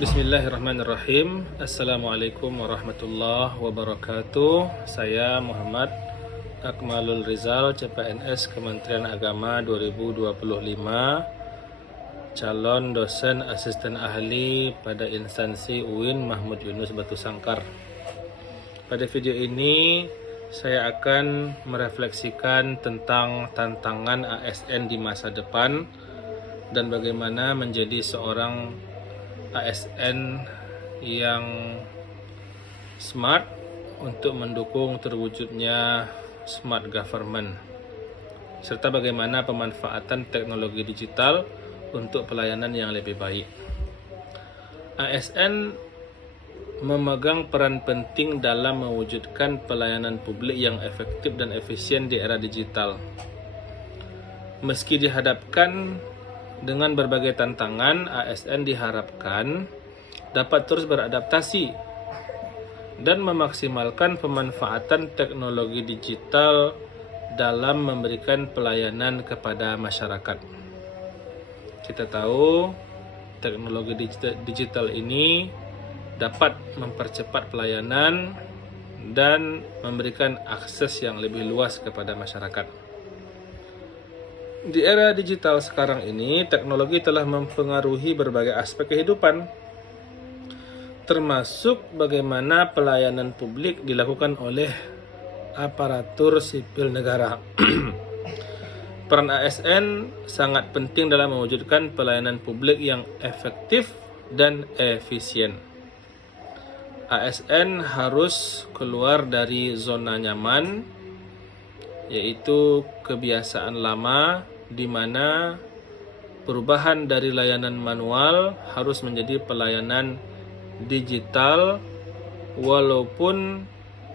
Bismillahirrahmanirrahim. Assalamualaikum warahmatullahi wabarakatuh. Saya Muhammad Akmalul Rizal, CPNS Kementerian Agama 2025, calon dosen asisten ahli pada instansi UIN Mahmud Yunus Batu Sangkar. Pada video ini saya akan merefleksikan tentang tantangan ASN di masa depan dan bagaimana menjadi seorang ASN yang smart untuk mendukung terwujudnya smart government, serta bagaimana pemanfaatan teknologi digital untuk pelayanan yang lebih baik. ASN memegang peran penting dalam mewujudkan pelayanan publik yang efektif dan efisien di era digital. Meski dihadapkan dengan berbagai tantangan, ASN diharapkan dapat terus beradaptasi dan memaksimalkan pemanfaatan teknologi digital dalam memberikan pelayanan kepada masyarakat. Kita tahu teknologi digital ini dapat mempercepat pelayanan dan memberikan akses yang lebih luas kepada masyarakat. Di era digital sekarang ini, teknologi telah mempengaruhi berbagai aspek kehidupan, termasuk bagaimana pelayanan publik dilakukan oleh aparatur sipil negara. Peran ASN sangat penting dalam mewujudkan pelayanan publik yang efektif dan efisien. ASN harus keluar dari zona nyaman, yaitu kebiasaan lama di mana perubahan dari layanan manual harus menjadi pelayanan digital, walaupun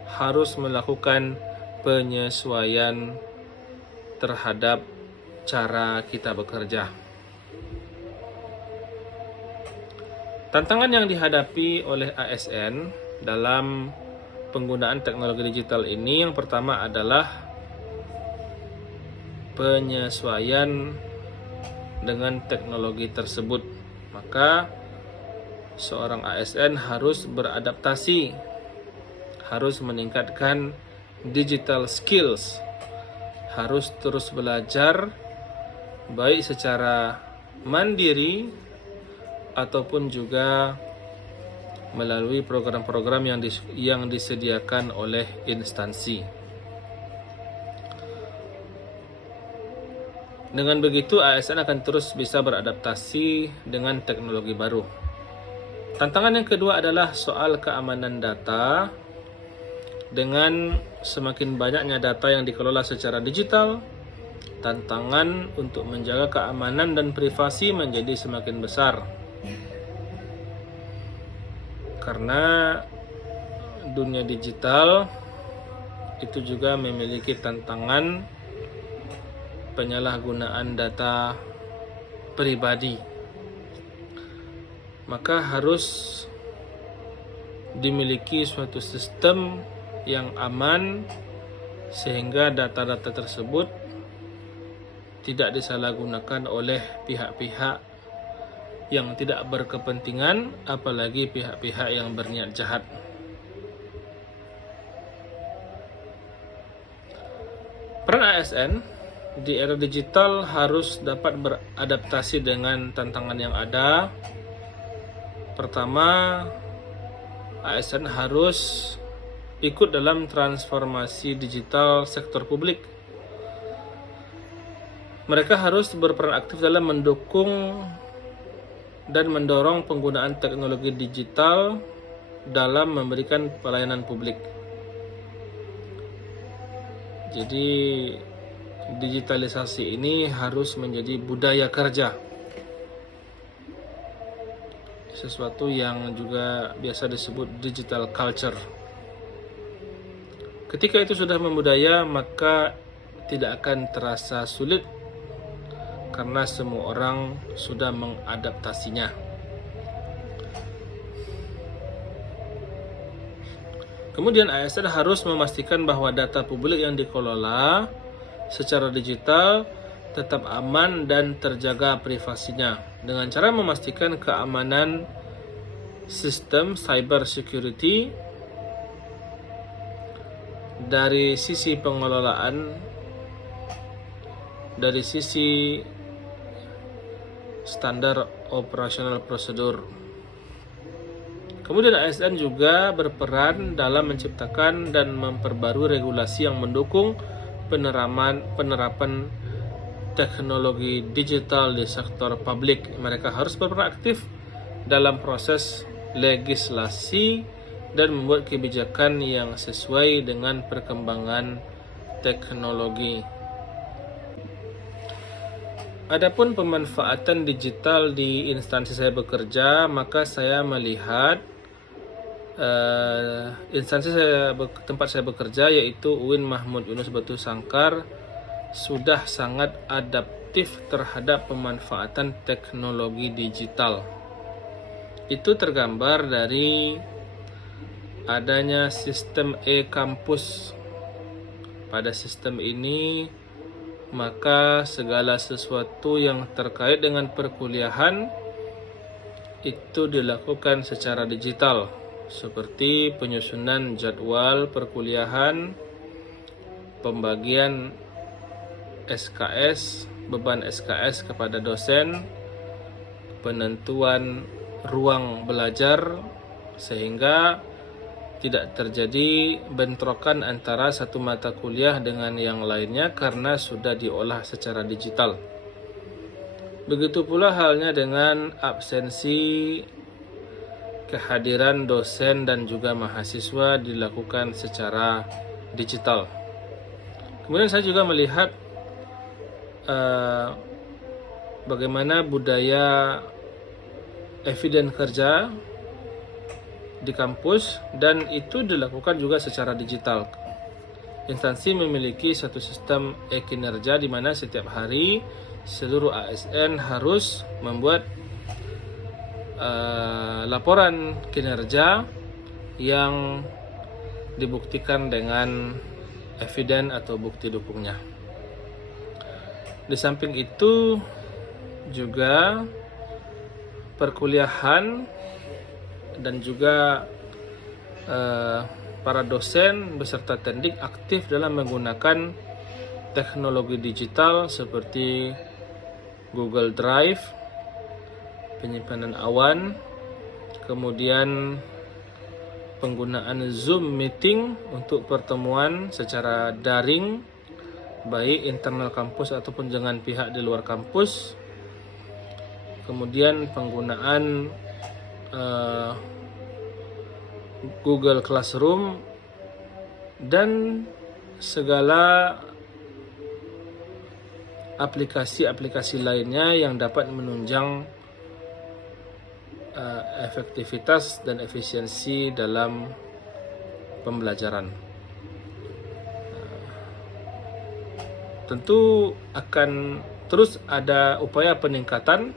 harus melakukan penyesuaian terhadap cara kita bekerja. Tantangan yang dihadapi oleh ASN dalam penggunaan teknologi digital ini, yang pertama adalah penyesuaian dengan teknologi tersebut. Maka seorang ASN harus beradaptasi, harus meningkatkan digital skills, harus terus belajar baik secara mandiri ataupun juga melalui program-program yang disediakan oleh instansi. Dengan begitu, ASN akan terus bisa beradaptasi dengan teknologi baru. Tantangan yang kedua adalah soal keamanan data. Dengan semakin banyaknya data yang dikelola secara digital, tantangan untuk menjaga keamanan dan privasi menjadi semakin besar. Karena dunia digital itu juga memiliki tantangan penyalahgunaan data pribadi. Maka harus dimiliki suatu sistem yang aman sehingga data-data tersebut tidak disalahgunakan oleh pihak-pihak yang tidak berkepentingan, apalagi pihak-pihak yang berniat jahat. Peran ASN di era digital harus dapat beradaptasi dengan tantangan yang ada. Pertama, ASN harus ikut dalam transformasi digital sektor publik. Mereka harus berperan aktif dalam mendukung dan mendorong penggunaan teknologi digital dalam memberikan pelayanan publik. Jadi digitalisasi ini harus menjadi budaya kerja, sesuatu yang juga biasa disebut digital culture. Ketika itu sudah membudaya, maka tidak akan terasa sulit karena semua orang sudah mengadaptasinya. Kemudian ASN harus memastikan bahwa data publik yang dikelola secara digital tetap aman dan terjaga privasinya dengan cara memastikan keamanan sistem cyber security dari sisi pengelolaan, dari sisi standar operasional prosedur. Kemudian ASN juga berperan dalam menciptakan dan memperbarui regulasi yang mendukung penerapan teknologi digital di sektor publik. Mereka harus berperan aktif dalam proses legislasi dan membuat kebijakan yang sesuai dengan perkembangan teknologi. Adapun pemanfaatan digital di instansi saya bekerja, maka saya melihat instansi tempat saya bekerja, yaitu UIN Mahmud Yunus Batu Sangkar, sudah sangat adaptif terhadap pemanfaatan teknologi digital. Itu tergambar dari adanya sistem e-kampus. Pada sistem ini, maka segala sesuatu yang terkait dengan perkuliahan itu dilakukan secara digital, seperti penyusunan jadwal perkuliahan, pembagian SKS, beban SKS kepada dosen, penentuan ruang belajar, sehingga tidak terjadi bentrokan antara satu mata kuliah dengan yang lainnya karena sudah diolah secara digital. Begitu pula halnya dengan absensi, kehadiran dosen dan juga mahasiswa dilakukan secara digital. Kemudian saya juga melihat bagaimana budaya eviden kerja di kampus, dan itu dilakukan juga secara digital. Instansi memiliki satu sistem e-kinerja di mana setiap hari seluruh ASN harus membuat laporan kinerja yang dibuktikan dengan eviden atau bukti dukungnya. Di samping itu juga perkuliahan dan juga para dosen beserta tendik aktif dalam menggunakan teknologi digital seperti Google Drive, penyimpanan awan, kemudian penggunaan Zoom meeting untuk pertemuan secara daring, baik internal kampus ataupun dengan pihak di luar kampus. Kemudian penggunaan Google Classroom dan segala aplikasi-aplikasi lainnya yang dapat menunjang efektivitas dan efisiensi dalam pembelajaran. Tentu akan terus ada upaya peningkatan,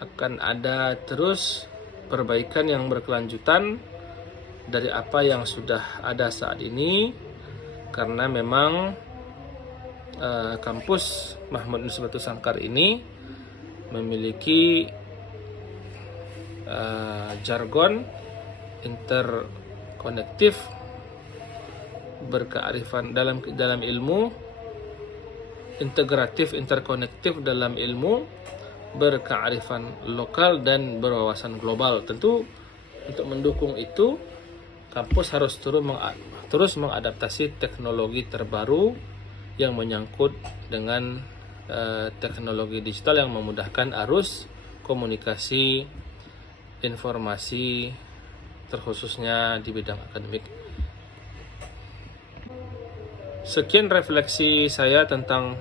akan ada terus perbaikan yang berkelanjutan dari apa yang sudah ada saat ini, karena memang kampus Mahmud Yunus Batu Sangkar ini memiliki jargon interkonektif, berkearifan dalam ilmu, integratif interkonektif dalam ilmu, berkearifan lokal dan berwawasan global. Tentu untuk mendukung itu, kampus harus terus mengadaptasi teknologi terbaru yang menyangkut dengan teknologi digital yang memudahkan arus komunikasi informasi, terkhususnya di bidang akademik. Sekian refleksi saya tentang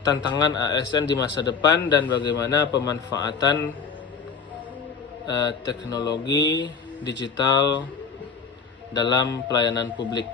tantangan ASN di masa depan dan bagaimana pemanfaatan teknologi digital dalam pelayanan publik.